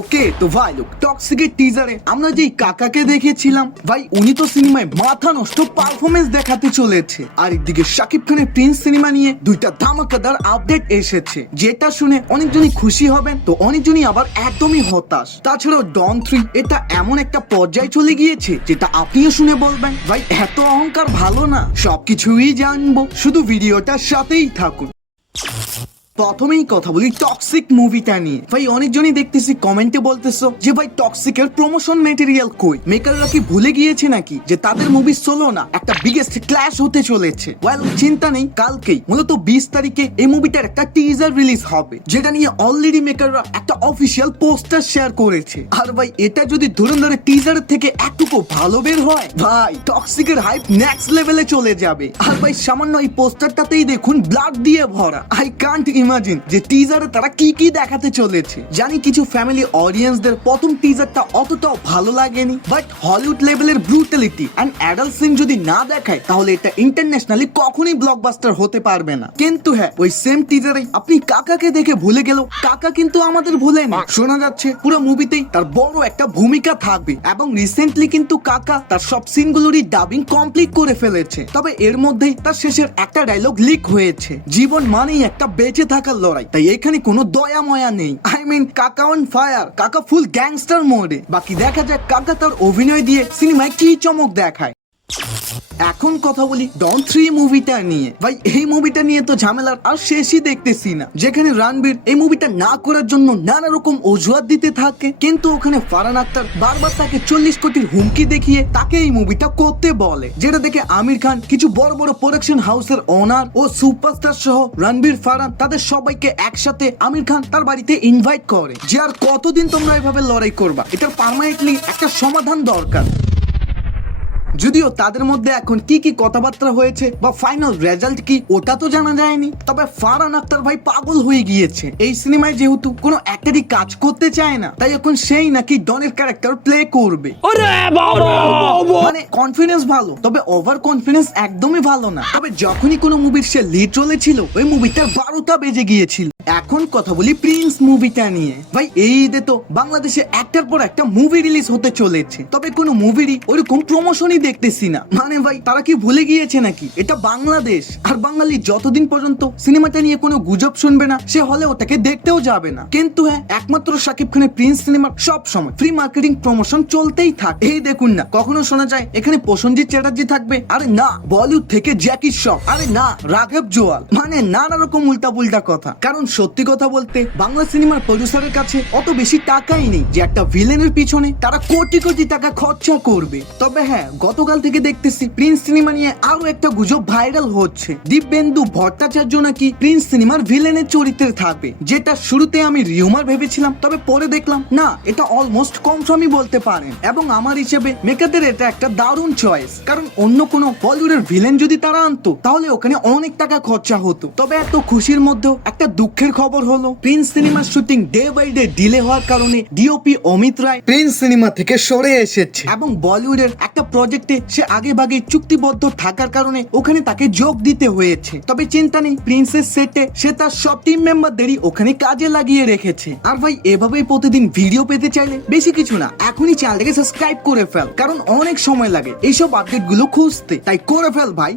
ওকে তো ভাই লোক টক্সিকের টিজারে আমরা যেই কাকাকে দেখেছিলাম ভাই উনি তো সিনেমায় মাথা নষ্ট পারফরমেন্স দেখাতে চলেছে। আর একদিকে শাকিব খানের প্রিন্স সিনেমা নিয়ে দুইটা ধামাকাদার আপডেট এসেছে, যেটা শুনে অনেকজনই খুশি হবেন তো অনেকজনই আবার একদমই হতাশ। তাছাড়াও ডন 3 এটা এমন একটা পর্যায়ে চলে গিয়েছে যেটা আপনিও শুনে বলবেন ভাই এত অহংকার ভালো না। সবকিছুই জানবো, শুধু ভিডিওটার সাথেই থাকুন। প্রথমেই কথা বলি টক্সিক মুভিটা নিয়ে। ভাই অনেকজনই দেখতেছি কমেন্টে বলতেছো যে ভাই টক্সিকের প্রমোশন ম্যাটেরিয়াল কই, মেকাররা কি ভুলে গিয়েছে নাকি যে তাদের মুভি সোলো না একটা বিগেস্ট ক্ল্যাশ হতে চলেছে। ওয়েল চিন্তা নেই, কালকেই মূলত 20 তারিখে এই মুভিটার একটা টিজার রিলিজ হবে, যেটা নিয়ে অলরেডি মেকাররা একটা অফিসিয়াল পোস্টার শেয়ার করেছে। আর ভাই এটা যদি ধরে টিজারের থেকে একটুকু ভালো বের হয় ভাই টক্সিকের হাইপ নেক্সট লেভেলে চলে যাবে। আর ভাই সামান্য এই পোস্টারটাতেই দেখুন ব্লাড দিয়ে ভরা। আই কান্ট ইমাজিন যে টিজারে তারা কি কি দেখাতে চলেছে। জানি কিছু ফ্যামিলি অডিয়েন্সদের প্রথম টিজারটা অতটাও ভালো লাগেনি, বাট হলিউড লেভেলের ব্রুটালিটি এন্ড অ্যাডাল্ট সিন যদি না দেখায় তাহলে এটা ইন্টারন্যাশনালি কখনোই ব্লকবাস্টার হতে পারবে না। কিন্তু হ্যাঁ ওই সেম টিজারে আপনি কাকাকে দেখে ভুলে গেল, কাকা কিন্তু আমাদের ভুলেনি। শোনা যাচ্ছে পুরো মুভিতেই তার বড় একটা ভূমিকা থাকবে এবং রিসেন্টলি কিন্তু কাকা তার সব সিনগুলোরই ডাবিং কমপ্লিট করে ফেলেছে। তবে এর মধ্যেই তার শেষের একটা ডায়লগ লিক হয়েছে, জীবন মানেই একটা বেঁচে থাকার লড়াই, তাই এখানে কোনো দয়া ময়া নেই। আই মিন কাকা অন ফায়ার, কাকা ফুল গ্যাংস্টার মোডে। বাকি দেখা যাক কাকা তার অভিনয় দিয়ে সিনেমায় কি চমক দেখায়। এখন কথা বলি ডন 3 মুভিটা নিয়ে। ভাই এই মুভিটা নিয়ে তো ঝামেলার আর শেষই দেখতেছি না, যেখানে রণবীর এই মুভিটা না করার জন্য নানা রকম অজুহাত দিতে থাকে, কিন্তু ওখানে ফারহান আক্তার বারবার তাকে 40 কোটির হুমকি দেখিয়ে তাকে এই মুভিটা করতে বলে, যেটা দেখে আমির খান কিছু বড় বড় প্রোডাকশন হাউসের ওনার ও সুপারস্টার সহ রণবীর ফারহান তাদের সবাইকে একসাথে আমির খান তার বাড়িতে ইনভাইট করে যে আর কতদিন তোমরা এভাবে লড়াই করবা, এটার পার্মানেন্টলি একটা সমাধান দরকার। যদিও তাদের মধ্যে এখন কি কি কথাবার্তা হয়েছে বা ফাইনাল রেজাল্ট কি ওটা তো জানা যায়নি, তবে ফারহান আক্তার ভাই পাগল হয়ে গিয়েছে। এই সিনেমায় যেহেতু কোনো অ্যাক্টরই কাজ করতে চায় না, তাই এখন সেই নাকি ডনের ক্যারেক্টার প্লে করবে। মানে কনফিডেন্স ভালো, তবে ওভার কনফিডেন্স একদমই ভালো না। তবে যখনই কোনো মুভির সে লিড চলেছিল ওই মুভিটার 12টা বেজে গিয়েছিল। এখন কথা বলি প্রিন্স মুভিটা নিয়ে। ভাই এই ঈদে তো বাংলাদেশে একটার পর একটা মুভি রিলিজ হতে চলেছে, তবে কোনো মুভিরই ওরকম প্রমোশনই দেখতেছি না। মানে ভাই তারা কি ভুলে গিয়েছে নাকি এটা বাংলাদেশ, আর বাঙালি যতদিন পর্যন্ত সিনেমাটা নিয়ে কোনো গুজব শুনবে না সে হলে ওটাকে দেখতেও যাবে না। কিন্তু হ্যাঁ একমাত্র শাকিব খানের প্রিন্স সিনেমার সব সময় ফ্রি মার্কেটিং প্রমোশন চলতেই থাকে। এই দেখুন না, কখনো শোনা যায় এখানে প্রসেনজিৎ চ্যাটার্জি থাকবে, আরে না বলিউড থেকে জ্যাকি শ্রফ, আরে না রাঘব জোয়াল, মানে নানা রকম উল্টা পুল্টা কথা। কারণ সত্যি কথা বলতে বাংলা সিনেমার প্রডিউসারের কাছে অত বেশি টাকাই নেই যে একটা ভিলেনের পিছনে তারা কোটি কোটি টাকা খরচা করবে। তবে হ্যাঁ গতকাল থেকে দেখতেছি প্রিন্স সিনেমা নিয়ে আরো একটা গুজব ভাইরাল হচ্ছে, দিব্যেন্দু ভট্টাচার্য নাকি প্রিন্স সিনেমার ভিলেনের চরিত্রে থাকবে, যেটা শুরুতে আমি রিউমার ভেবেছিলাম, তবে পরে দেখলাম না এটা অলমোস্ট কনফার্মই বলতে পারেন। এবং আমার হিসেবে মেকারদের এটা একটা দারুণ চয়েস, কারণ অন্য কোনো বলিউডের ভিলেন যদি তারা আনতো তাহলে ওখানে অনেক টাকা খরচা হতো। তবে এত খুশির মধ্যেও একটা দুঃখের খবর হলো প্রিন্স সিনেমার shooting day by day delay হওয়ার কারণে DOP Amit Roy prince cinema থেকে সরে এসেছে এবং বলিউডের একটা প্রজেক্টে সে আগে ভাগে চুক্তিবদ্ধ থাকার কারণে ওখানে তাকে যোগ দিতে হয়েছে। তবে চিন্তা নেই, প্রিন্সের সেটে সে তার সব টিম মেম্বারদেরই ওখানে কাজে লাগিয়ে রেখেছে। আর ভাই এভাবেই প্রতিদিন ভিডিও পেতে চাইলে বেশি কিছু না, এখনই চ্যানেলটাকে সাবস্ক্রাইব করে ফেল, কারণ অনেক সময় লাগে এইসব আপডেট গুলো খুঁজতে, তাই করে ফেল ভাই।